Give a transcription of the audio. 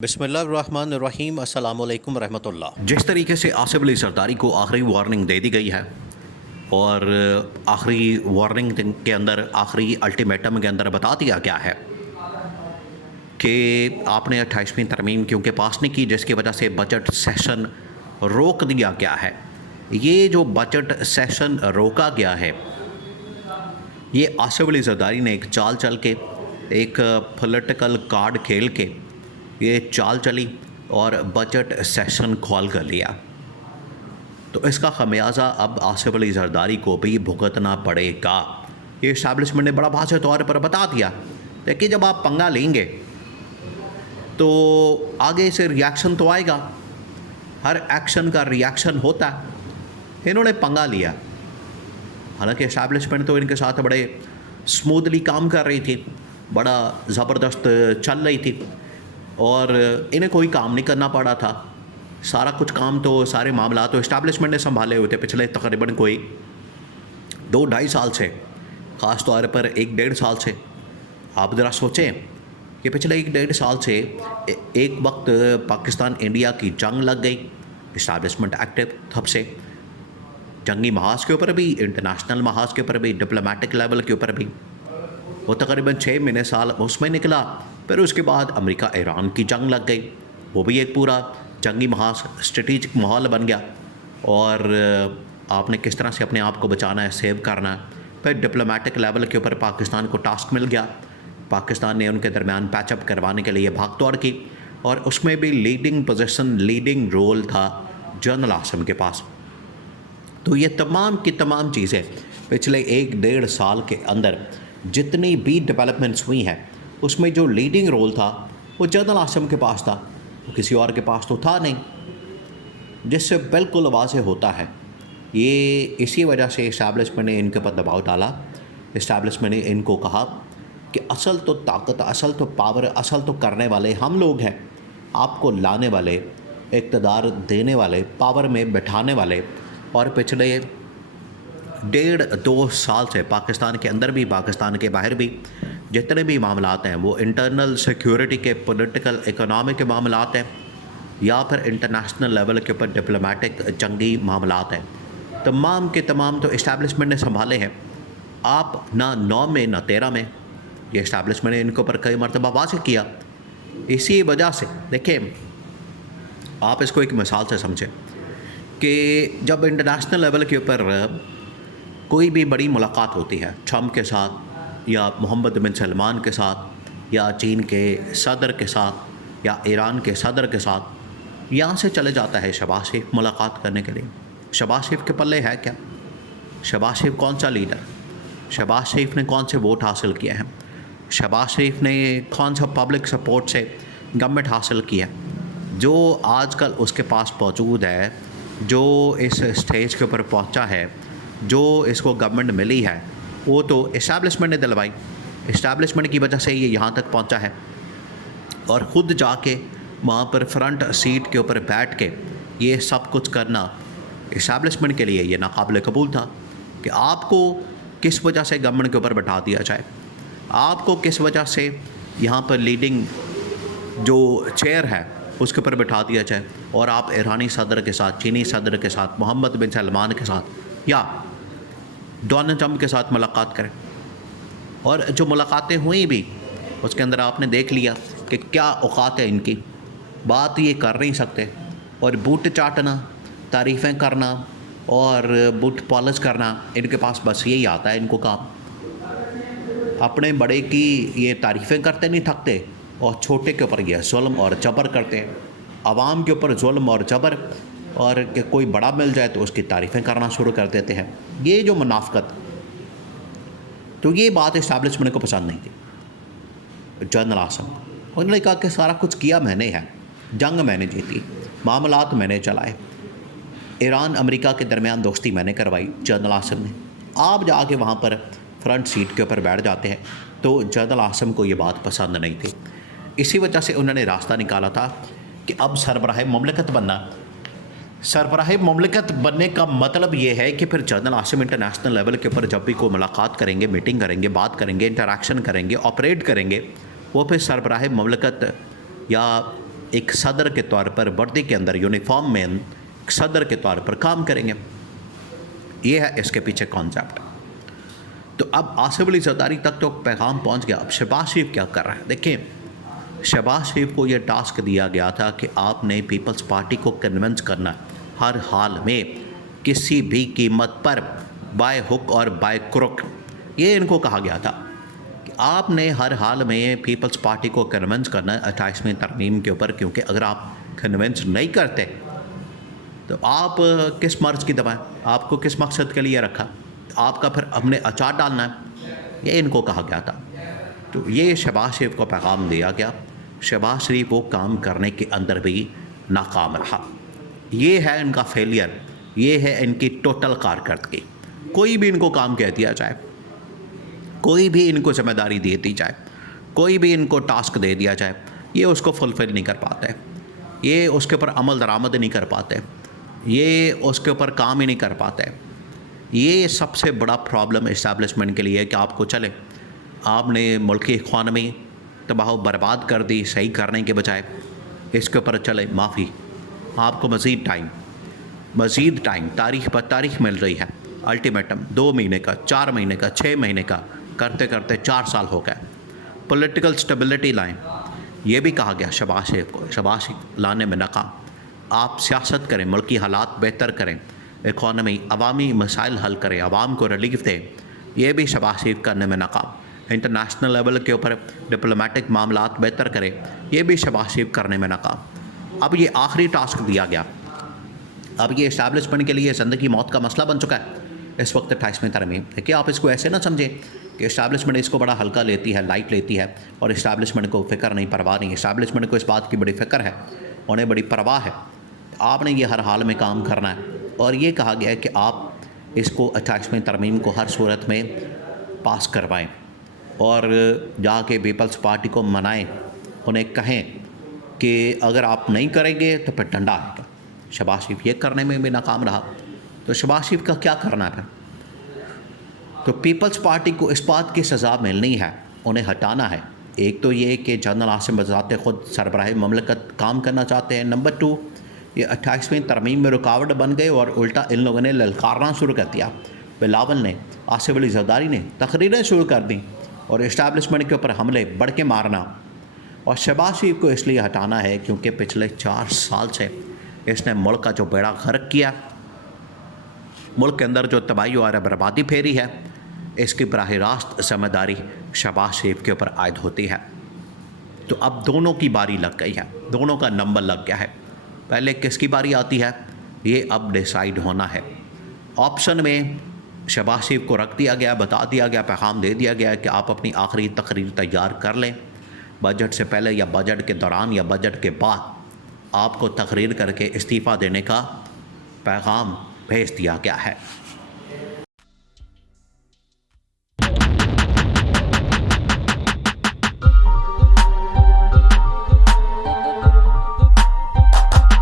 बिस्मिल्लाहिर्रहमानिर्रहीम अस्सलाम वालेकुम रहमतुल्लाह। जिस तरीके से आसिफ अली जरदारी को आखिरी वार्निंग दे दी गई है और आखिरी वार्निंग के अंदर आखिरी अल्टीमेटम के अंदर बता दिया गया है कि आपने 28वीं तरमीम क्योंकि पास नहीं की, जिसकी वजह से बजट सेशन रोक दिया गया है। ये जो बजट सेशन रोका गया है, ये आसिफ अली जरदारी ने एक चाल चल के, एक पॉलिटिकल कार्ड खेल के ये चाल चली और बजट सेशन कॉल कर लिया। तो इसका खमियाजा अब आसिफ अली जरदारी को भी भुगतना पड़ेगा। ये इस्टेब्लिशमेंट ने बड़ा वाज़ेह तौर पर बता दिया कि जब आप पंगा लेंगे तो आगे से रिएक्शन तो आएगा, हर एक्शन का रिएक्शन होता है। इन्होंने पंगा लिया, हालांकि इस्टेब्लिशमेंट तो इनके साथ बड़े स्मूथली काम कर रही थी, बड़ा ज़बरदस्त चल रही थी और इन्हें कोई काम नहीं करना पड़ा था। सारा कुछ काम तो, सारे मामला तो इस्टेब्लिशमेंट ने संभाले हुए थे पिछले तकरीबन कोई 2-2.5 साल से, ख़ास तौर पर 1-1.5 साल से। आप ज़रा सोचें कि पिछले 1-1.5 साल से एक वक्त पाकिस्तान इंडिया की जंग लग गई, इस्टेब्लिशमेंट एक्टिव तब से, जंगी महाज के ऊपर भी, इंटरनेशनल महाज के ऊपर भी, डिप्लोमेटिक लेवल के ऊपर भी। वो तकरीबन 6 महीने साल उसमें निकला। फिर उसके बाद अमेरिका ईरान की जंग लग गई, वो भी एक पूरा जंगी महाज स्ट्रेटेजिक माहौल बन गया। और आपने किस तरह से अपने आप को बचाना है, सेव करना है। फिर डिप्लोमेटिक लेवल के ऊपर पाकिस्तान को टास्क मिल गया, पाकिस्तान ने उनके दरमियान पैचअप करवाने के लिए भाग दौड़ की और उसमें भी लीडिंग पोजीशन, लीडिंग रोल था जनरल आसिम के पास। तो ये तमाम की तमाम चीज़ें पिछले 1-1.5 साल के अंदर जितनी भी डेवलपमेंट्स हुई हैं, उसमें जो लीडिंग रोल था वो जनरल आसिम के पास था, वो किसी और के पास तो था नहीं, जिससे बिल्कुल वाज़ेह होता है। ये इसी वजह से इस्टेब्लिशमेंट ने इनके ऊपर दबाव डाला। इस्टेब्लिशमेंट ने इनको कहा कि असल तो ताकत, असल तो पावर, असल तो करने वाले हम लोग हैं, आपको लाने वाले, इक़्तिदार देने वाले, पावर में बैठाने वाले। और पिछले 1.5-2 साल से पाकिस्तान के अंदर भी, पाकिस्तान के बाहर भी जितने भी मामलात हैं, वो इंटरनल सिक्योरिटी के, पॉलिटिकल, इकोनॉमिक के मामलात हैं या फिर इंटरनेशनल लेवल के ऊपर डिप्लोमेटिक जंगी मामलात हैं, तमाम के तमाम तो इस्टेब्लिशमेंट ने संभाले हैं। आप ना 9 में ना 13 में, ये इस्टेब्लिशमेंट ने इनके ऊपर कई मरतबा वाज़ेह किया। इसी वजह से देखिए, आप इसको एक मिसाल से समझें कि जब इंटरनेशनल लेवल के ऊपर कोई भी बड़ी मुलाकात होती है, ट्रंप के साथ या मोहम्मद बिन सलमान के साथ या चीन के सदर के साथ या ईरान के सदर के साथ, यहाँ से चले जाता है शहबाज शरीफ मुलाकात करने के लिए। शहबाज शरीफ के पल्ले है क्या? शहबाज शरीफ कौन सा लीडर? शहबाज शरीफ ने कौन से वोट हासिल किए हैं? शहबाज शरीफ ने कौन सा पब्लिक सपोर्ट से गवर्नमेंट हासिल किया? जो आजकल उसके पास मौजूद है, जो इस स्टेज के ऊपर पहुँचा है, जो इसको गवर्नमेंट मिली है, वो तो इस्टेब्लिशमेंट ने दिलवाई। इस्टेब्लिशमेंट की वजह से ये यहाँ तक पहुँचा है और ख़ुद जाके वहाँ पर फ्रंट सीट के ऊपर बैठ के ये सब कुछ करना इस्टेब्लिशमेंट के लिए ये नाकाबिल कबूल था कि आपको किस वजह से गवर्नमेंट के ऊपर बैठा दिया जाए, आपको किस वजह से यहाँ पर लीडिंग जो चेयर है उसके ऊपर बैठा दिया जाए और आप ईरानी सदर के साथ, चीनी सदर के साथ, मोहम्मद बिन सलमान के साथ या डोनाल्ड ट्रंप के साथ मुलाकात करें। और जो मुलाकातें हुई भी उसके अंदर आपने देख लिया कि क्या औकात है इनकी, बात ये कर नहीं सकते और बूट चाटना, तारीफ़ें करना और बूट पॉलिश करना, इनके पास बस यही आता है इनको काम। अपने बड़े की ये तारीफ़ें करते नहीं थकते और छोटे के ऊपर ये जुल्म और जबर करते हैं, आवाम के ऊपर जुल्म और जबर, और कि कोई बड़ा मिल जाए तो उसकी तारीफ़ें करना शुरू कर देते हैं। ये जो मुनाफ़क़त, तो ये बात इस्टेब्लिशमेंट को पसंद नहीं थी। जनरल आसिम उन्होंने कहा कि सारा कुछ किया मैंने है, जंग मैंने जीती, मामलात मैंने चलाए, ईरान अमेरिका के दरमियान दोस्ती मैंने करवाई जनरल आसिम ने। आप जाके वहाँ पर फ्रंट सीट के ऊपर बैठ जाते हैं, तो जनरल आसिम को ये बात पसंद नहीं थी। इसी वजह से उन्होंने रास्ता निकाला था कि अब सरबराह मुमलिकत बनना। सरबराह मुमलिकत बनने का मतलब ये है कि फिर जनरल आसिम इंटरनेशनल लेवल के ऊपर जब भी कोई मुलाकात करेंगे, मीटिंग करेंगे, बात करेंगे, इंटरेक्शन करेंगे, ऑपरेट करेंगे, वो फिर सरबराह मुमलिकत या एक सदर के तौर पर वर्दी के अंदर यूनिफॉर्म में एक सदर के तौर पर काम करेंगे। ये है इसके पीछे कॉन्सेप्ट। तो अब आसिफ अली जरदारी तक तो पैगाम पहुंच गया। अब शहबाज शरीफ क्या कर रहा है? देखिए, शहबाज शरीफ को ये टास्क दिया गया था कि आपने पीपल्स पार्टी को कन्विंस करना हर हाल में, किसी भी कीमत पर, बाय हुक और बाय क्रुक। ये इनको कहा गया था कि आपने हर हाल में पीपल्स पार्टी को कन्विंस करना है 28वीं तरमीम के ऊपर, क्योंकि अगर आप कन्विंस नहीं करते तो आप किस मर्ज़ की दबाएं, आपको किस मकसद के लिए रखा, आपका फिर हमने अचार डालना है। ये इनको कहा गया था। तो ये शहबाज शरीफ को पैगाम दिया गया। शहबाज शरीफ वो काम करने के अंदर भी नाकाम रहा। ये है इनका फेलियर, ये है इनकी टोटल कारकर्दगी। कोई भी इनको काम कह दिया जाए, कोई भी इनको जिम्मेदारी दे दी जाए, कोई भी इनको टास्क दे दिया जाए, ये उसको फुलफिल नहीं कर पाते, ये उसके ऊपर अमल दरामद नहीं कर पाते, ये उसके ऊपर काम ही नहीं कर पाते। ये सबसे बड़ा प्रॉब्लम इस्टेब्लिशमेंट के लिए है कि आपको चले, आपने मुल्क की इकॉनमी तबाह बर्बाद कर दी, सही करने के बजाय इसके ऊपर चले माफ़ी, आपको मज़ीद टाइम तारीख पर तारीख मिल रही है। अल्टीमेटम 2 महीने का, 4 महीने का, 6 महीने का, करते करते 4 साल हो गए। पॉलिटिकल स्टेबिलिटी लाएं, ये भी कहा गया शहबाज शरीफ को। शहबाज शरीफ लाने में नाकाम। आप सियासत करें, मुल्क की हालात बेहतर करें, इकॉनमी, अवामी मसाइल हल करें, आवाम को रिलीफ दें, ये भी शहबाज शरीफ करने में नाकाम। इंटरनेशनल लेवल के ऊपर डिप्लोमेटिक मामलात बेहतर करें, ये भी शहबाज शरीफ करने में नाकाम। अब ये आखिरी टास्क दिया गया। अब ये इस्टेब्लिशमेंट के लिए ज़िंदगी मौत का मसला बन चुका है इस वक्त 28वीं तरमीम। देखिए, आप इसको ऐसे ना समझें कि इस्टेब्लिशमेंट इसको बड़ा हल्का लेती है, लाइट लेती है, और इस्टेब्लिशमेंट को फ़िक्र नहीं, परवाह नहीं। इस्टेब्लिशमेंट को इस बात की बड़ी फ़िक्र है, उन्हें बड़ी परवाह है। आपने ये हर हाल में काम करना है, और ये कहा गया है कि आप इसको 28वीं तरमीम को हर सूरत में पास करवाएं और जाके पीपल्स पार्टी को मनाएं, उन्हें कहें कि अगर आप नहीं करेंगे तो फिर डंडा आएगा। शहबाज शरीफ ये करने में भी नाकाम रहा, तो शहबाज शरीफ का क्या करना है फिर? तो पीपल्स पार्टी को इस बात की सज़ा मिलनी है, उन्हें हटाना है। एक तो ये कि जनरल आसिम बज़ाते ख़ुद सरबराह ममलकत काम करना चाहते हैं। नंबर 2, ये 28वीं तरमीम में रुकावट बन गए और उल्टा इन लोगों ने ललकारना शुरू कर दिया। बिलावल ने, आसिफ अली जरदारी ने तकरीरें शुरू कर दी और इस्टेब्लिशमेंट के ऊपर हमले बढ़ के मारना। और शहबाज शरीफ को इसलिए हटाना है क्योंकि पिछले 4 साल से इसने मुल्क का जो बेड़ा गर्क किया, मुल्क के अंदर जो तबाही और बर्बादी फेरी है, इसकी बराह रास्त ज़िम्मेदारी शहबाज शरीफ के ऊपर आयद होती है। तो अब दोनों की बारी लग गई है, दोनों का नंबर लग गया है। पहले किसकी बारी आती है, ये अब डिसाइड होना है। ऑप्शन में शहबाज शरीफ को रख दिया गया, बता दिया गया, पैगाम दे दिया गया कि आप अपनी आखिरी तकरीर तैयार कर लें। बजट से पहले या बजट के दौरान या बजट के बाद आपको तकरीर करके इस्तीफ़ा देने का पैगाम भेज दिया गया है।